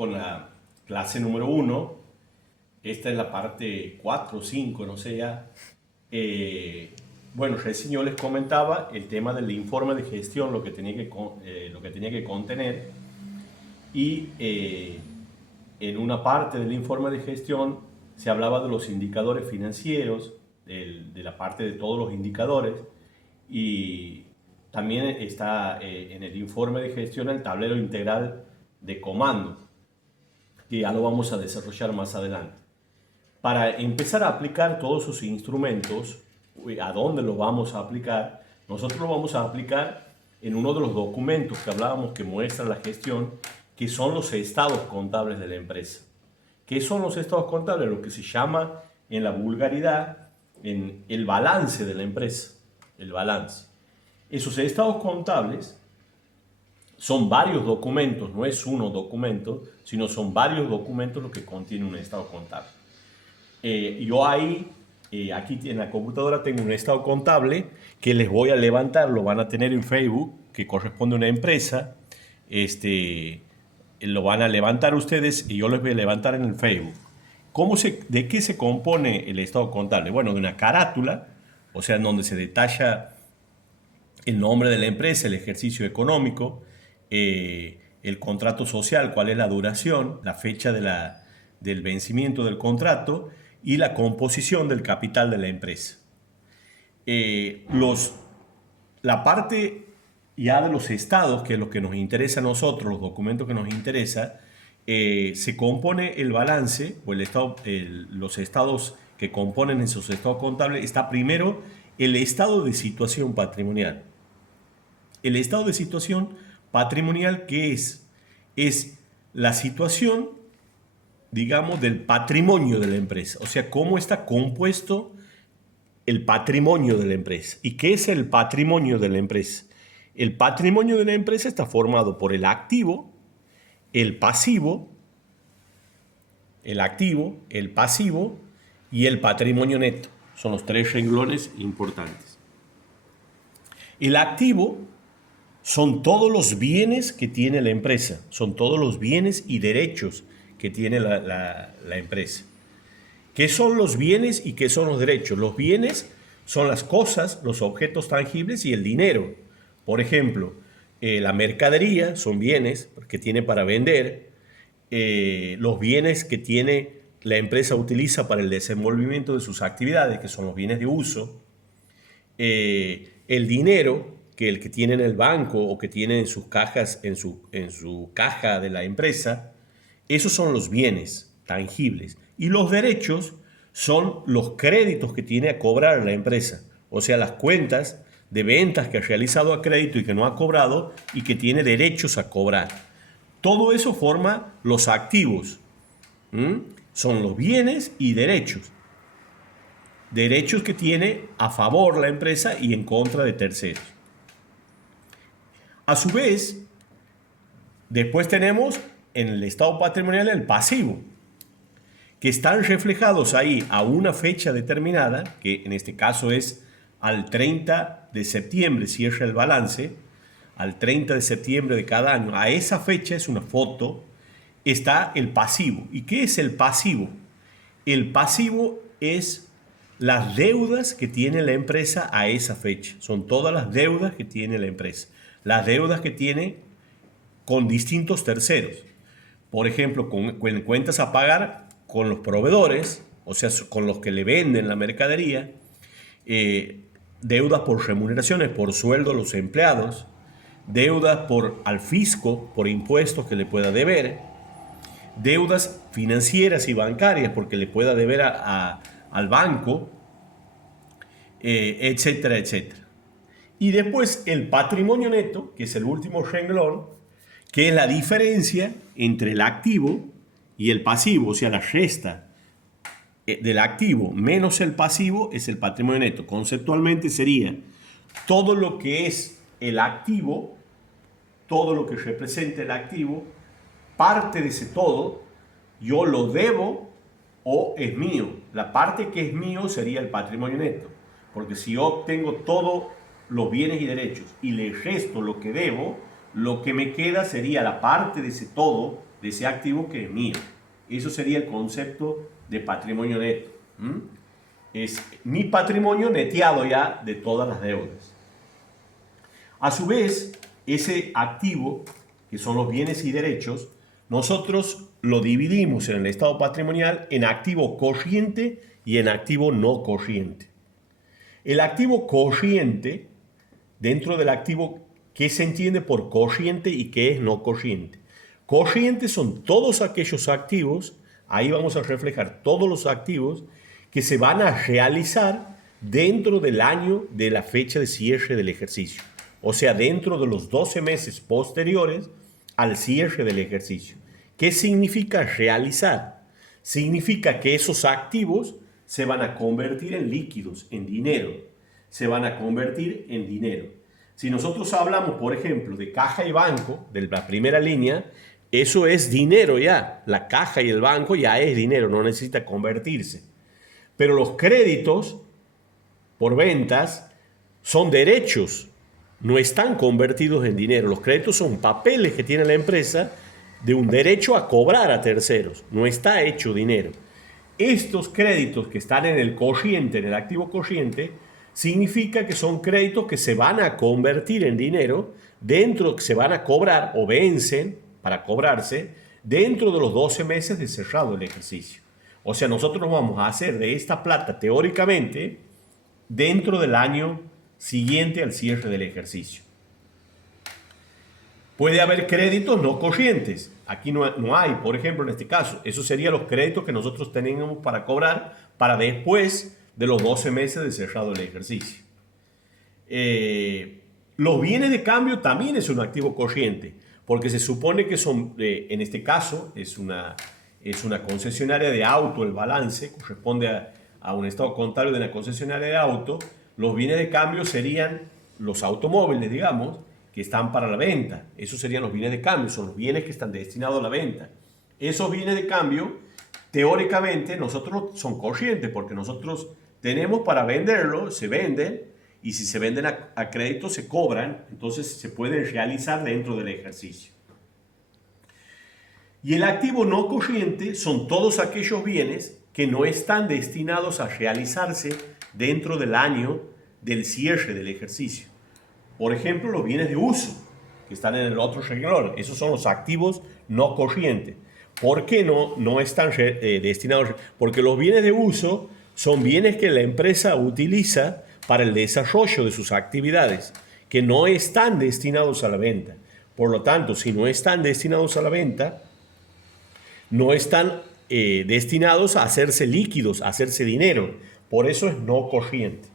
con la clase número 1. Esta es la parte 4 o 5, no sé ya. Bueno, recién yo les comentaba el tema del informe de gestión, lo que tenía que contener. Y en una parte del informe de gestión se hablaba de los indicadores financieros, de la parte de todos los indicadores. Y también está en el informe de gestión el tablero integral de comando, que ya lo vamos a desarrollar más adelante. Para empezar a aplicar todos esos instrumentos, ¿a dónde los vamos a aplicar? Nosotros lo vamos a aplicar en uno de los documentos que hablábamos que muestra la gestión, que son los estados contables de la empresa. ¿Qué son los estados contables? Lo que se llama en la vulgaridad en el balance de la empresa. El balance. Esos estados contables son varios documentos, no es uno documento, sino son varios documentos los que contiene un estado contable. Yo aquí en la computadora tengo un estado contable que les voy a levantar, lo van a tener en Facebook, que corresponde a una empresa. Lo van a levantar ustedes y yo les voy a levantar en el Facebook. ¿De qué se compone el estado contable? Bueno, de una carátula, o sea, en donde se detalla el nombre de la empresa, el ejercicio económico, el contrato social, cuál es la duración, la fecha del vencimiento del contrato y la composición del capital de la empresa. La parte ya de los estados, que es lo que nos interesa a nosotros, los documentos que nos interesa, se compone el balance o los estados que componen esos estados contables. Está primero el estado de situación patrimonial. El estado de situación patrimonial, ¿qué es? Es la situación, digamos, del patrimonio de la empresa. O sea, cómo está compuesto el patrimonio de la empresa. ¿Y qué es el patrimonio de la empresa? El patrimonio de la empresa está formado por el activo, el pasivo y el patrimonio neto. Son los tres renglones importantes. El activo son todos los bienes que tiene la empresa, son todos los bienes y derechos que tiene la empresa. ¿Qué son los bienes y qué son los derechos? Los bienes son las cosas, los objetos tangibles y el dinero. Por ejemplo, la mercadería son bienes que tiene para vender, los bienes que la empresa utiliza para el desenvolvimiento de sus actividades, que son los bienes de uso, el dinero, que el que tiene en el banco o que tiene en sus cajas, en su caja de la empresa, esos son los bienes tangibles. Y los derechos son los créditos que tiene a cobrar la empresa, o sea, las cuentas de ventas que ha realizado a crédito y que no ha cobrado y que tiene derechos a cobrar. Todo eso forma los activos. Son los bienes y derechos. Derechos que tiene a favor la empresa y en contra de terceros. A su vez, después tenemos en el estado patrimonial el pasivo, que están reflejados ahí a una fecha determinada, que en este caso es al 30 de septiembre, cierra el balance, al 30 de septiembre de cada año. A esa fecha, es una foto, está el pasivo. ¿Y qué es el pasivo? El pasivo es las deudas que tiene la empresa a esa fecha. Son todas las deudas que tiene la empresa. Las deudas que tiene con distintos terceros. Por ejemplo, con cuentas a pagar con los proveedores, o sea, con los que le venden la mercadería, deudas por remuneraciones, por sueldo a los empleados, deudas al fisco, por impuestos que le pueda deber, deudas financieras y bancarias porque le pueda deber al banco, etcétera, etcétera. Y después el patrimonio neto, que es el último renglón, que es la diferencia entre el activo y el pasivo, o sea, la resta del activo menos el pasivo es el patrimonio neto. Conceptualmente sería todo lo que es el activo, todo lo que representa el activo, parte de ese todo, yo lo debo o es mío. La parte que es mío sería el patrimonio neto, porque si yo tengo todos los bienes y derechos y le resto lo que debo, lo que me queda sería la parte de ese todo de ese activo que es mío. Eso sería el concepto de patrimonio neto. Es mi patrimonio neteado ya de todas las deudas. A su vez, ese activo, que son los bienes y derechos, nosotros lo dividimos en el estado patrimonial en activo corriente y en activo no corriente. El activo corriente, dentro del activo, ¿qué se entiende por corriente y qué es no corriente? Corriente son todos aquellos activos, ahí vamos a reflejar todos los activos que se van a realizar dentro del año de la fecha de cierre del ejercicio. O sea, dentro de los 12 meses posteriores al cierre del ejercicio. ¿Qué significa realizar? Significa que esos activos se van a convertir en líquidos, en dinero. Se van a convertir en dinero. Si nosotros hablamos, por ejemplo, de caja y banco, de la primera línea, eso es dinero ya. La caja y el banco ya es dinero, no necesita convertirse. Pero los créditos por ventas son derechos, no están convertidos en dinero. Los créditos son papeles que tiene la empresa de un derecho a cobrar a terceros, no está hecho dinero. Estos créditos que están en el corriente, en el activo corriente, significa que son créditos que se van a convertir en dinero, dentro que se van a cobrar o vencen para cobrarse dentro de los 12 meses de cerrado el ejercicio. O sea, nosotros vamos a hacer de esta plata teóricamente dentro del año siguiente al cierre del ejercicio. Puede haber créditos no corrientes. Aquí no hay, por ejemplo, en este caso. Esos serían los créditos que nosotros tenemos para cobrar para después de los 12 meses de cerrado el ejercicio. Los bienes de cambio también es un activo corriente, porque se supone que son, en este caso, es una concesionaria de auto, el balance corresponde a un estado contable de una concesionaria de auto. Los bienes de cambio serían los automóviles, digamos, que están para la venta. Esos serían los bienes de cambio, son los bienes que están destinados a la venta. Esos bienes de cambio, teóricamente, nosotros son corrientes, porque nosotros tenemos para venderlos, se venden, y si se venden a crédito se cobran, entonces se pueden realizar dentro del ejercicio. Y el activo no corriente son todos aquellos bienes que no están destinados a realizarse dentro del año del cierre del ejercicio. Por ejemplo, los bienes de uso, que están en el otro renglón, esos son los activos no corrientes. ¿Por qué no están destinados? Porque los bienes de uso son bienes que la empresa utiliza para el desarrollo de sus actividades, que no están destinados a la venta. Por lo tanto, si no están destinados a la venta, no están destinados a hacerse líquidos, a hacerse dinero. Por eso es no corriente.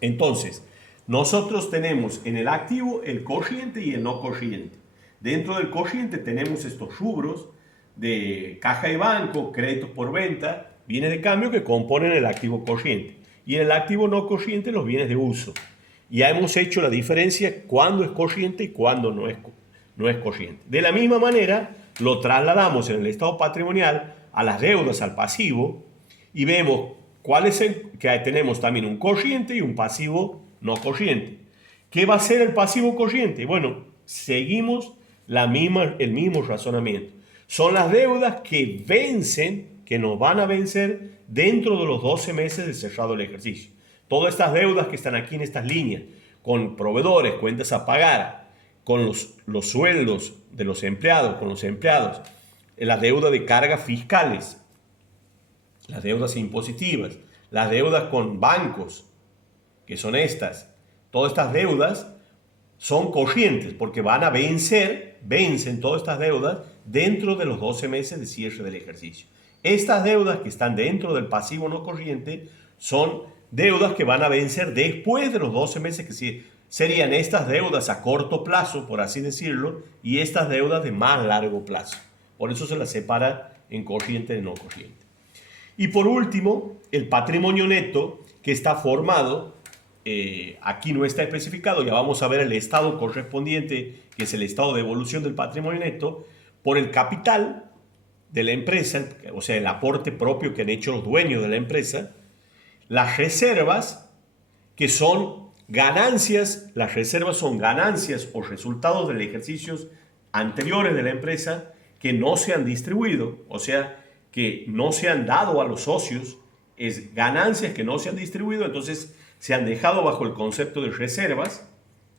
Entonces, nosotros tenemos en el activo el corriente y el no corriente. Dentro del corriente tenemos estos rubros de caja y banco, créditos por venta, bienes de cambio que componen el activo corriente. Y en el activo no corriente los bienes de uso. Ya hemos hecho la diferencia cuándo es corriente y cuándo no es corriente. De la misma manera, lo trasladamos en el estado patrimonial a las deudas, al pasivo, y vemos que tenemos también un corriente y un pasivo no corriente. ¿Qué va a ser el pasivo corriente? Bueno, seguimos el mismo razonamiento. Son las deudas que vencen, que nos van a vencer dentro de los 12 meses de cerrado el ejercicio. Todas estas deudas que están aquí en estas líneas, con proveedores, cuentas a pagar, con los sueldos de los empleados, con los empleados, la deuda de cargas fiscales, las deudas impositivas, las deudas con bancos, que son estas. Todas estas deudas son corrientes porque van a vencen todas estas deudas dentro de los 12 meses de cierre del ejercicio. Estas deudas que están dentro del pasivo no corriente son deudas que van a vencer después de los 12 meses, que serían estas deudas a corto plazo, por así decirlo, y estas deudas de más largo plazo. Por eso se las separa en corriente y no corriente. Y por último, el patrimonio neto, que está formado, aquí no está especificado, ya vamos a ver el estado correspondiente, que es el estado de evolución del patrimonio neto, por el capital de la empresa, o sea, el aporte propio que han hecho los dueños de la empresa, las reservas, que son ganancias, las reservas son ganancias o resultados de los ejercicios anteriores de la empresa que no se han distribuido, o sea, que no se han dado a los socios, es ganancias que no se han distribuido, entonces se han dejado bajo el concepto de reservas,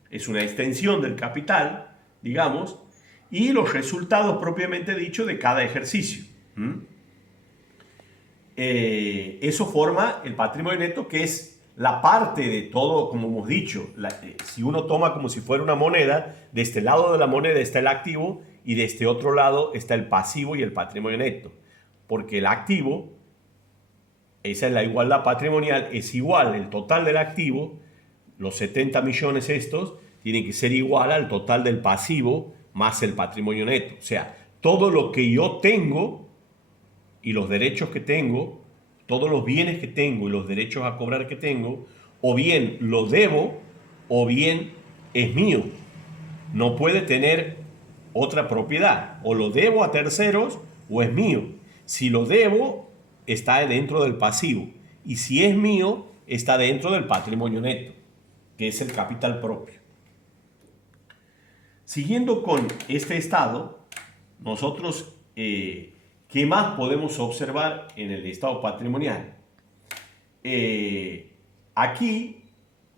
es una extensión del capital, digamos, y los resultados propiamente dicho de cada ejercicio. Eso forma el patrimonio neto, que es la parte de todo, como hemos dicho. Si uno toma como si fuera una moneda, de este lado de la moneda está el activo y de este otro lado está el pasivo y el patrimonio neto. Porque el activo, esa es la igualdad patrimonial, es igual, el total del activo, los 70 millones estos, tienen que ser igual al total del pasivo más el patrimonio neto. O sea, todo lo que yo tengo y los derechos que tengo, todos los bienes que tengo y los derechos a cobrar que tengo, o bien lo debo o bien es mío. No puede tener otra propiedad. O lo debo a terceros o es mío. Si lo debo, está dentro del pasivo. Y si es mío, está dentro del patrimonio neto, que es el capital propio. Siguiendo con este estado, nosotros, ¿qué más podemos observar en el estado patrimonial? Aquí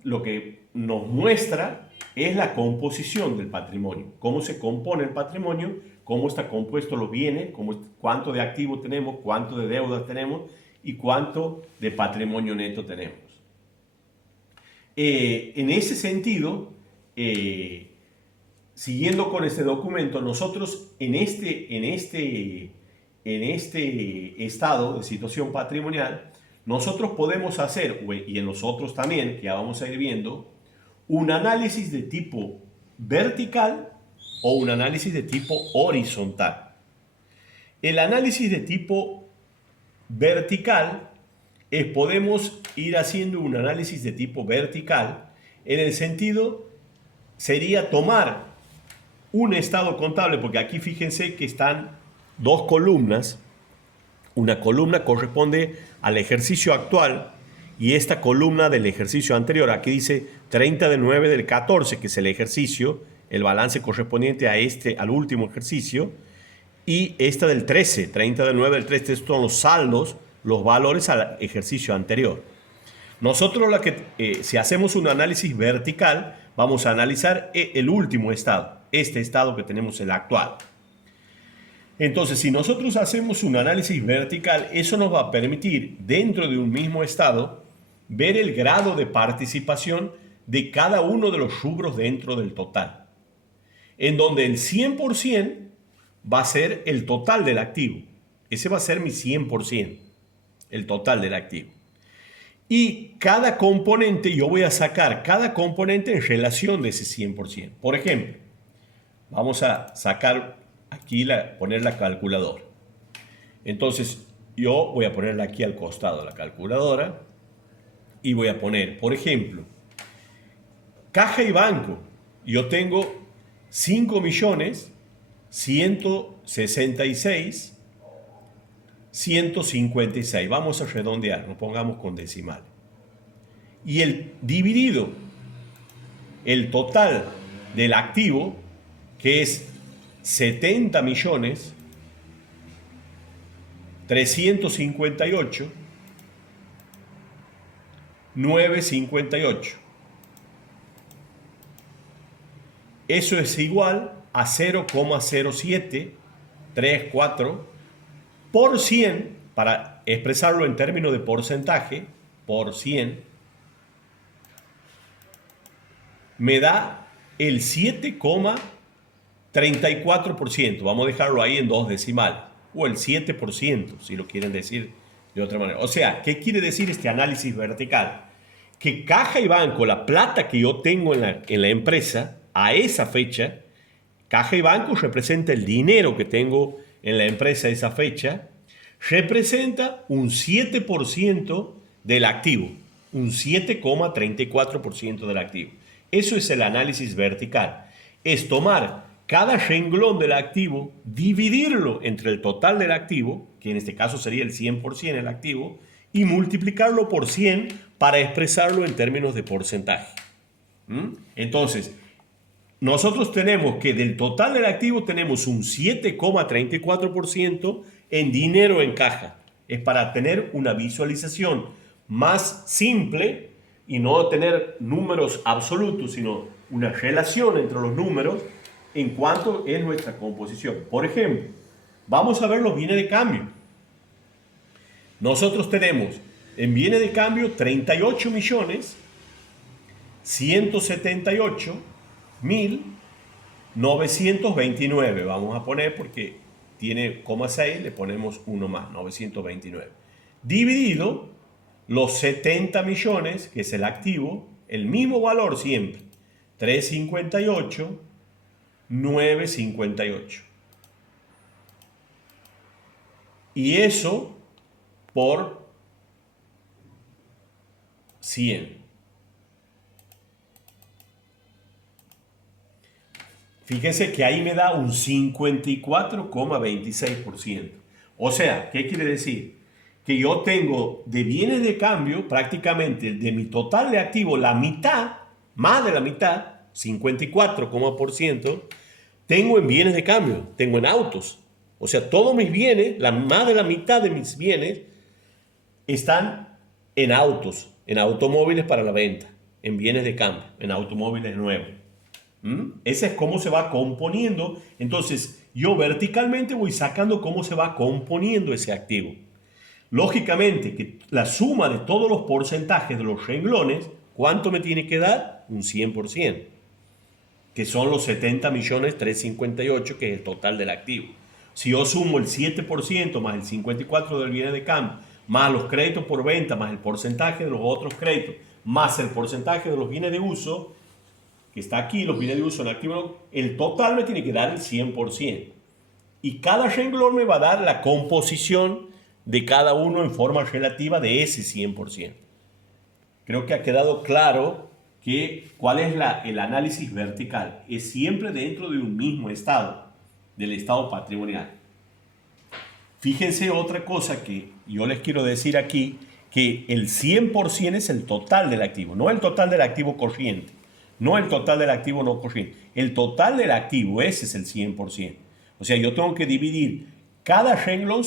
lo que nos muestra es la composición del patrimonio, cómo se compone el patrimonio, cómo está compuesto los bienes, cuánto de activos tenemos, cuánto de deudas tenemos y cuánto de patrimonio neto tenemos. En ese sentido, siguiendo con este documento, nosotros en este estado de situación patrimonial, nosotros podemos hacer, y en los otros también, que ya vamos a ir viendo, un análisis de tipo vertical o un análisis de tipo horizontal. El análisis de tipo vertical podemos ir haciendo un análisis de tipo vertical en el sentido, sería tomar un estado contable, porque aquí fíjense que están dos columnas. Una columna corresponde al ejercicio actual y esta columna del ejercicio anterior. Aquí dice 30 del 9 del 14, que es el ejercicio, el balance correspondiente al último ejercicio. Y esta del 13, 30 del 9 del 13, estos son los saldos, los valores al ejercicio anterior. Nosotros si hacemos un análisis vertical, vamos a analizar el último estado, este estado que tenemos, el actual. Entonces, si nosotros hacemos un análisis vertical, eso nos va a permitir, dentro de un mismo estado, ver el grado de participación de cada uno de los rubros dentro del total, en donde el 100% va a ser el total del activo. Ese va a ser mi 100%, el total del activo. Y cada componente, yo voy a sacar cada componente en relación de ese 100%. Por ejemplo, vamos a sacar aquí, poner la calculadora. Entonces, yo voy a ponerla aquí al costado de la calculadora y voy a poner, por ejemplo, caja y banco. Yo tengo 5.166.156. Vamos a redondear, no pongamos con decimal. Y el dividido, el total del activo, que es 70.358.958. Eso es igual a 0,0734 por 100, para expresarlo en términos de porcentaje, por 100, me da el 7,34%. Vamos a dejarlo ahí en dos decimales, o el 7%, si lo quieren decir de otra manera. O sea, ¿qué quiere decir este análisis vertical? Que caja y banco, la plata que yo tengo en la empresa, a esa fecha, caja y banco representa el dinero que tengo en la empresa a esa fecha, representa un 7% del activo, un 7,34% del activo. Eso es el análisis vertical. Es tomar cada renglón del activo, dividirlo entre el total del activo, que en este caso sería el 100% del activo, y multiplicarlo por 100 para expresarlo en términos de porcentaje. Entonces, nosotros tenemos que del total del activo tenemos un 7,34% en dinero en caja. Es para tener una visualización más simple y no tener números absolutos, sino una relación entre los números en cuanto es nuestra composición. Por ejemplo, vamos a ver los bienes de cambio. Nosotros tenemos en bienes de cambio 38 millones 178.929. Vamos a poner porque tiene 0,6, le ponemos uno más, 929. Dividido los 70 millones, que es el activo, el mismo valor siempre, 358, 958. Y eso por 100. Fíjense que ahí me da un 54,26%. O sea, ¿qué quiere decir? Que yo tengo de bienes de cambio prácticamente de mi total de activos, la mitad, más de la mitad, 54%, tengo en bienes de cambio, tengo en autos. O sea, todos mis bienes, más de la mitad de mis bienes están en autos, en automóviles para la venta, en bienes de cambio, en automóviles nuevos. Ese es cómo se va componiendo. Entonces, yo verticalmente voy sacando cómo se va componiendo ese activo. Lógicamente, que la suma de todos los porcentajes de los renglones, ¿cuánto me tiene que dar? Un 100%, que son los 70.358.000, que es el total del activo. Si yo sumo el 7% más el 54% del bien de cambio, más los créditos por venta, más el porcentaje de los otros créditos, más el porcentaje de los bienes de uso, que está aquí, los bienes de uso en activo, el total me tiene que dar el 100%. Y cada renglón me va a dar la composición de cada uno en forma relativa de ese 100%. Creo que ha quedado claro que cuál es el análisis vertical. Es siempre dentro de un mismo estado, del estado patrimonial. Fíjense otra cosa que yo les quiero decir aquí, que el 100% es el total del activo, no el total del activo corriente. No el total del activo no corriente. El total del activo, ese es el 100%. O sea, yo tengo que dividir cada renglón